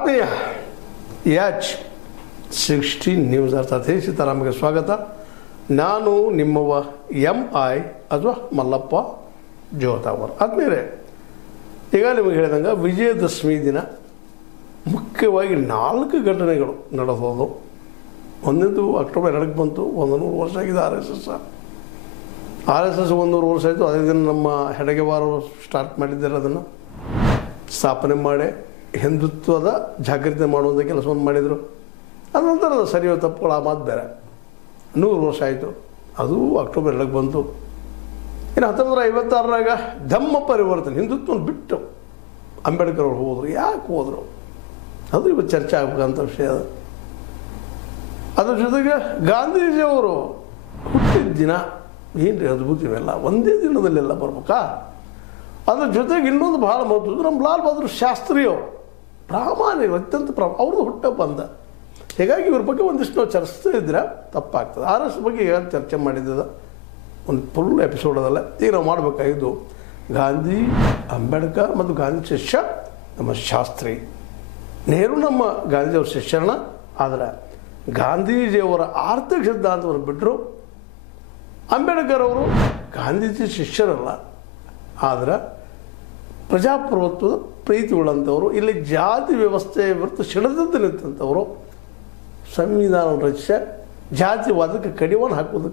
ಆತ್ಮೀಯ H16 news ಅರ್ಥಾತ್ ಸೀತಾರಾಮಗೆ ಸ್ವಾಗತ. ನಾನು ನಿಮ್ಮವ MI ಅಥವಾ ಮಲ್ಲಪ್ಪ ಜೋತಾವರ್. ಆದ್ಮೇಲೆ ಈಗ ನಿಮಗೆ ಹೇಳಿದಂಗೆ ವಿಜಯದಶಮಿ ದಿನ ಮುಖ್ಯವಾಗಿ 4 ಘಟನೆಗಳು ನಡೆದೋದು. ಒಂದನೇದು ಅಕ್ಟೋಬರ್ 2ಕ್ಕೆ ಬಂತು. 100 ವರ್ಷ ಆಗಿದೆ RSS 100 ವರ್ಷ ಆಯಿತು. ಅದೇ ದಿನ ನಮ್ಮ ಹೆಡಗೆವಾರ ಸ್ಟಾರ್ಟ್ ಮಾಡಿದ್ದಾರೆ. ಅದನ್ನು ಸ್ಥಾಪನೆ ಮಾಡಿ ಹಿಂದುತ್ವದ ಜಾಗೃತಿ ಮಾಡುವಂಥ ಕೆಲಸವನ್ನು ಮಾಡಿದರು. ಅದ ನಂತರ ಅದು ಸರಿಯೋ ತಪ್ಪುಗಳು ಆ ಮಾತು ಬೇರೆ. 100 ವರ್ಷ ಆಯಿತು. ಅದು ಅಕ್ಟೋಬರ್ 2ಕ್ಕೆ ಬಂತು. ಇನ್ನು 1956ರಾಗ ಧಮ್ಮ ಪರಿವರ್ತನೆ, ಹಿಂದುತ್ವವನ್ನು ಬಿಟ್ಟು ಅಂಬೇಡ್ಕರ್ ಅವರು ಹೋದರು. ಯಾಕೆ ಹೋದರು ಅದು ಇವತ್ತು ಚರ್ಚೆ ಆಗ್ಬೇಕಂತ ವಿಷಯ. ಅದು ಅದ್ರ ಜೊತೆಗೆ ಗಾಂಧೀಜಿಯವರು ಹುಟ್ಟಿದ ದಿನ ಏನು ಅದ್ಭುತ, ಇವೆಲ್ಲ ಒಂದೇ ದಿನದಲ್ಲೆಲ್ಲ ಬರ್ಬೇಕಾ. ಅದ್ರ ಜೊತೆಗೆ ಇನ್ನೊಂದು ಭಾಳ ಮಹತ್ವದ್ದು, ನಮ್ಮ ಲಾಲ್ ಬಹದ್ದೂರ್ ಶಾಸ್ತ್ರಿಯವರು ಪ್ರಾಮಾಣಿಕ ಅತ್ಯಂತ ಅವ್ರದ್ದು ಹುಟ್ಟ ಬಂದ. ಹೀಗಾಗಿ ಇವ್ರ ಬಗ್ಗೆ ಒಂದಿಷ್ಟು ನಾವು ಚರ್ಚಿಸ್ತಾ ಇದ್ರೆ ತಪ್ಪಾಗ್ತದೆ. RS ಬಗ್ಗೆ ಈಗ ಚರ್ಚೆ ಮಾಡಿದ್ದದ ಒಂದು ಫುಲ್ ಎಪಿಸೋಡ್ ಅದಲ್ಲ. ಈಗ ನಾವು ಮಾಡಬೇಕಾಗಿದ್ದು ಗಾಂಧಿ, ಅಂಬೇಡ್ಕರ್ ಮತ್ತು ಗಾಂಧಿ ಶಿಷ್ಯ ನಮ್ಮ ಶಾಸ್ತ್ರಿ. ನೆಹರು ನಮ್ಮ ಗಾಂಧೀಜಿಯವ್ರ ಶಿಷ್ಯರನ್ನ. ಆದರೆ ಗಾಂಧೀಜಿಯವರ ಆರ್ಥಿಕ ಸಿದ್ಧಾಂತವನ್ನು ಬಿಟ್ಟರು. ಅಂಬೇಡ್ಕರ್ ಅವರು ಗಾಂಧೀಜಿ ಶಿಷ್ಯರಲ್ಲ, ಆದರೆ ಪ್ರಜಾಪ್ರಭುತ್ವದ ಪ್ರೀತಿ ಉಳ್ಳಂಥವರು, ಇಲ್ಲಿ ಜಾತಿ ವ್ಯವಸ್ಥೆ ಹೊರತು ಸಿಡಿದದ್ದು ನಿಂತಂಥವರು, ಸಂವಿಧಾನವನ್ನು ರಚಿಸಿ ಜಾತಿವಾದಕ್ಕೆ ಕಡಿವಾಣ ಹಾಕೋದಕ್ಕೆ